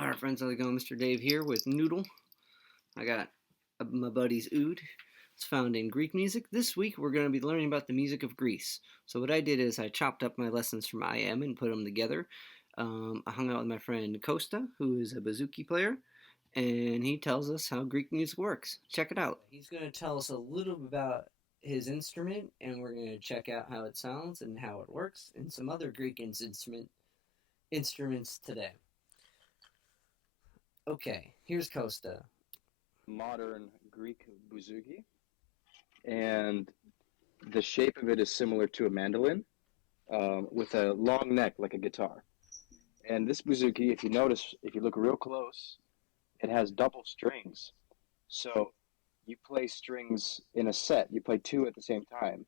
Alright friends, how's it going? Mr. Dave here with Noodle. I got my buddy's oud. It's found in Greek music. This week we're going to be learning about the music of Greece. So what I did is I chopped up my lessons from IM and put them together. I hung out with my friend Costa, who is a bouzouki player, and he tells us how Greek music works. Check it out. He's going to tell us a little bit about his instrument, and we're going to check out how it sounds and how it works, and some other Greek instruments today. Okay, here's Costa. Modern Greek bouzouki, and the shape of it is similar to a mandolin, with a long neck like a guitar. And this bouzouki, if you notice, if you look real close, it has double strings. So you play strings in a set. You play two at the same time.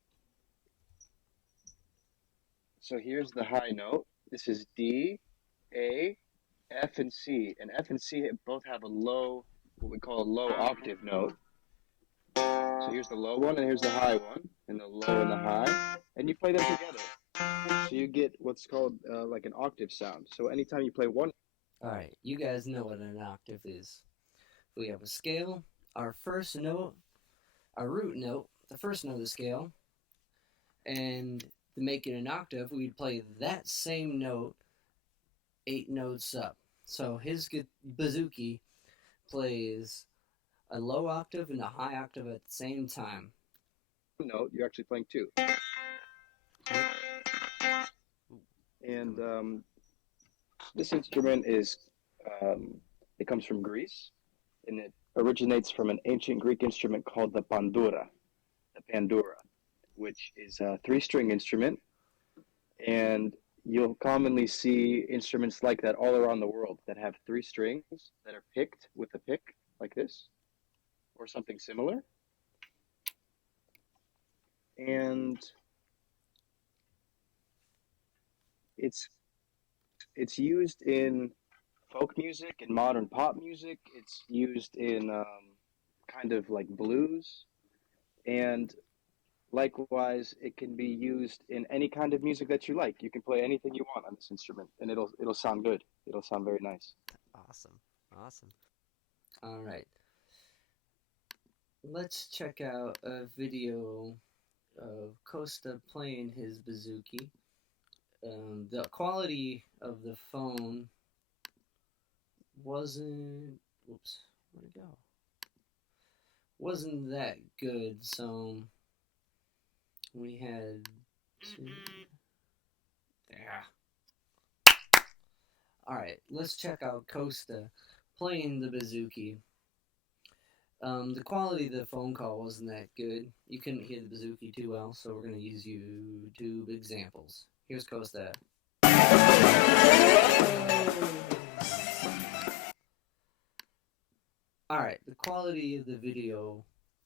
So here's the high note. This is D, A, F, and C. And F and C both have a low, what we call a low octave note. So here's the low one, and here's the high one, and the low and the high, and you play them together. So you get what's called like an octave sound. So anytime you play one. Alright, you guys know what an octave is. We have a scale, our first note, our root note, the first note of the scale, and to make it an octave, we'd play that same note 8 notes up. So his bouzouki plays a low octave and a high octave at the same time. Note, you're actually playing two. And this instrument is, it comes from Greece, and it originates from an ancient Greek instrument called the pandura, which is a 3-string instrument. And you'll commonly see instruments like that all around the world that have 3 strings that are picked with a pick like this, or something similar. And it's used in folk music and modern pop music. It's used in kind of like blues, and likewise, it can be used in any kind of music that you like. You can play anything you want on this instrument, and it'll sound good. It'll sound very nice. Awesome. All right. Let's check out a video of Costa playing his bouzouki. The quality of the phone wasn't. Whoops, where'd it go? Wasn't that good, so we had to. Yeah. Alright, let's check out Costa playing the bouzouki. The quality of the phone call wasn't that good. You couldn't hear the bouzouki too well, so we're going to use YouTube examples. Here's Costa. Alright, the quality of the video,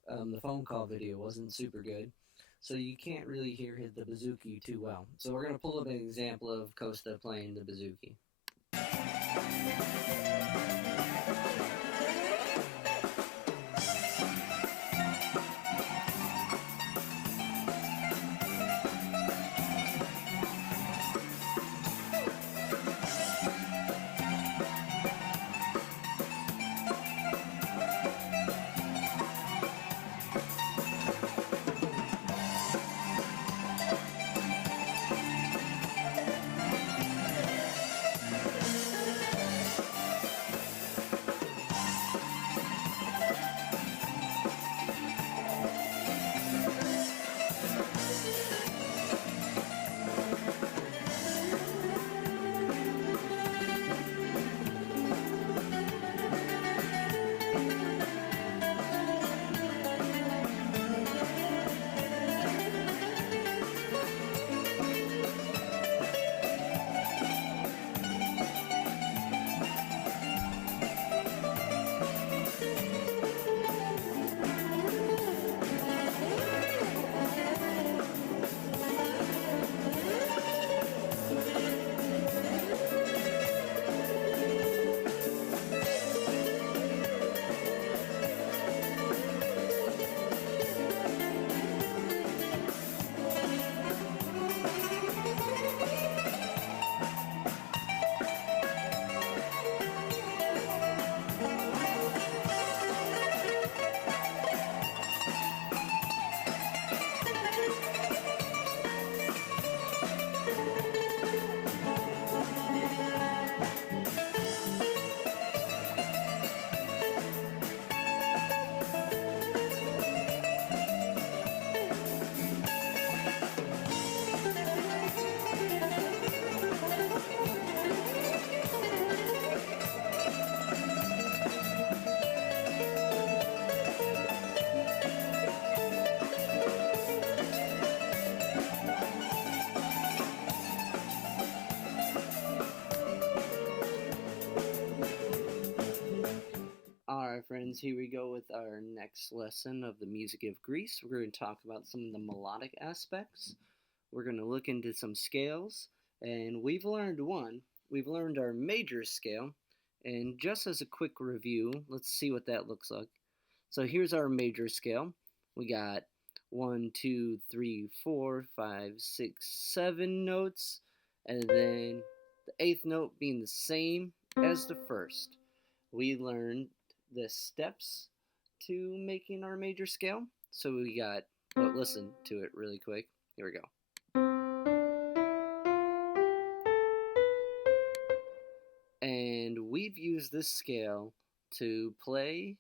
the phone call video, wasn't super good, so you can't really hear the bouzouki too well. So we're going to pull up an example of Costa playing the bouzouki. friends, here we go with our next lesson of the music of Greece. We're going to talk about some of the melodic aspects. We're going to look into some scales, and we've learned one. We've learned our major scale, and just as a quick review, let's see what that looks like. So here's our major scale. We got 1, 2, 3, 4, 5, 6, 7 notes, and then the eighth note being the same as the first. We learned the steps to making our major scale. So we got, well, listen to it really quick. Here we go. And we've used this scale to play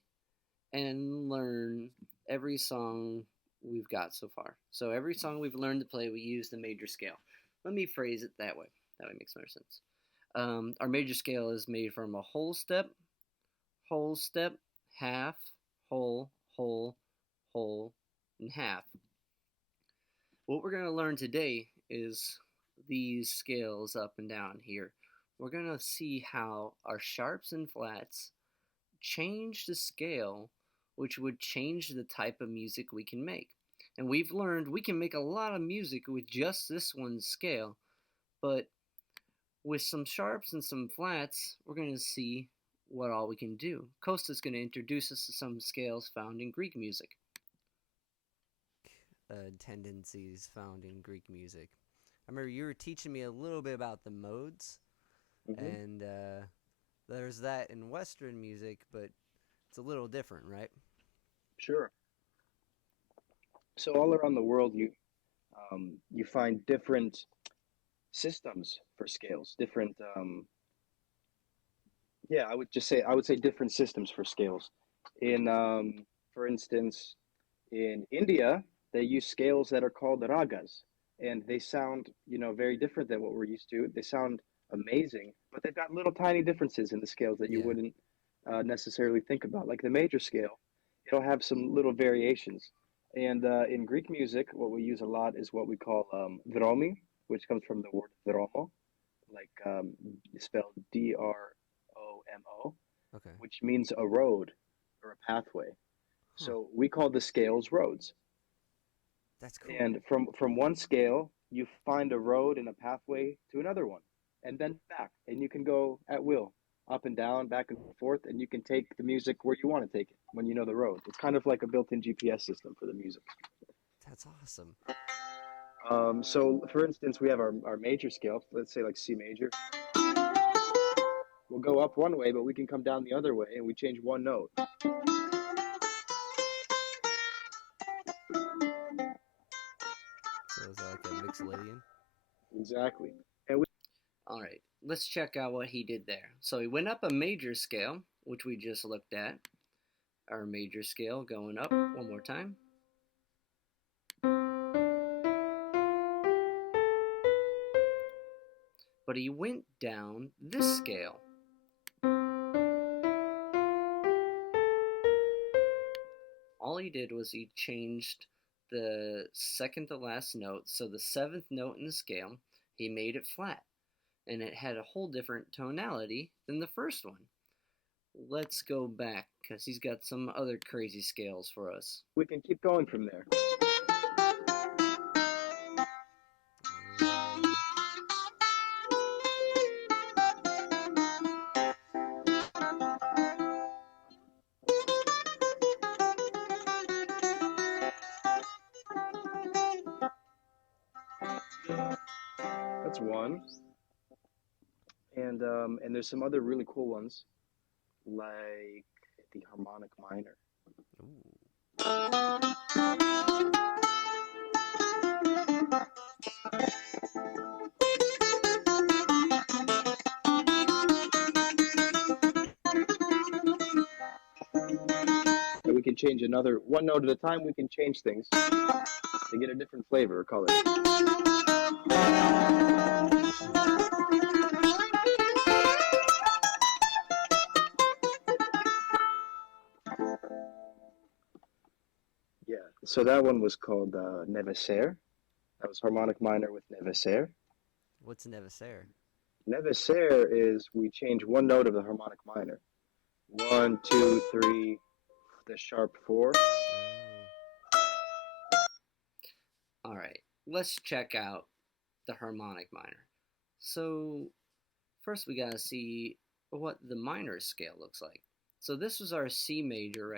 and learn every song we've got so far. So every song we've learned to play, we use the major scale. Let me phrase it that way. That way makes more sense. Our major scale is made from a whole step, half, whole, and half. What we're going to learn today is these scales up and down here. We're going to see how our sharps and flats change the scale, which would change the type of music we can make. And we've learned we can make a lot of music with just this one scale, but with some sharps and some flats, we're going to see what all we can do. Kosta's going to introduce us to some scales found in Greek music. Tendencies found in Greek music. I remember you were teaching me a little bit about the modes, and there's that in Western music, but it's a little different, right? Sure. So all around the world, you find different systems for scales, different yeah, I would say different systems for scales. In for instance, in India, they use scales that are called ragas, and they sound, very different than what we're used to. They sound amazing, but they've got little tiny differences in the scales that you Yeah. wouldn't necessarily think about. Like the major scale, it'll have some little variations. And in Greek music, what we use a lot is what we call dromi, which comes from the word dromo, like spelled Dromo, Okay. which means a road or a pathway. Huh. So we call the scales roads. That's cool. And from one scale, you find a road and a pathway to another one, and then back. And you can go at will, up and down, back and forth, and you can take the music where you want to take it when you know the road. It's kind of like a built-in GPS system for the music. That's awesome. So, for instance, we have our major scale, let's say like C major. We'll go up one way, but we can come down the other way, and we change one note. So is that like a Mixolydian? Exactly. And we All right, let's check out what he did there. So he went up a major scale, which we just looked at. Our major scale going up one more time. But he went down this scale. All he did was he changed the second to last note, so the seventh note in the scale, he made it flat. And it had a whole different tonality than the first one. Let's go back, because he's got some other crazy scales for us. we can keep going from there. Alrighty. That's one. And there's some other really cool ones, like the harmonic minor. Ooh. And we can change another one note at a time. We can change things to get a different flavor or color. Yeah. So that one was called Neveser. That was harmonic minor with Neveser. What's Neveser? Neveser is we change one note of the harmonic minor. One, two, three, the sharp 4. Oh. Alright, let's check out the harmonic minor. So, first we gotta see what the minor scale looks like. So this was our C major right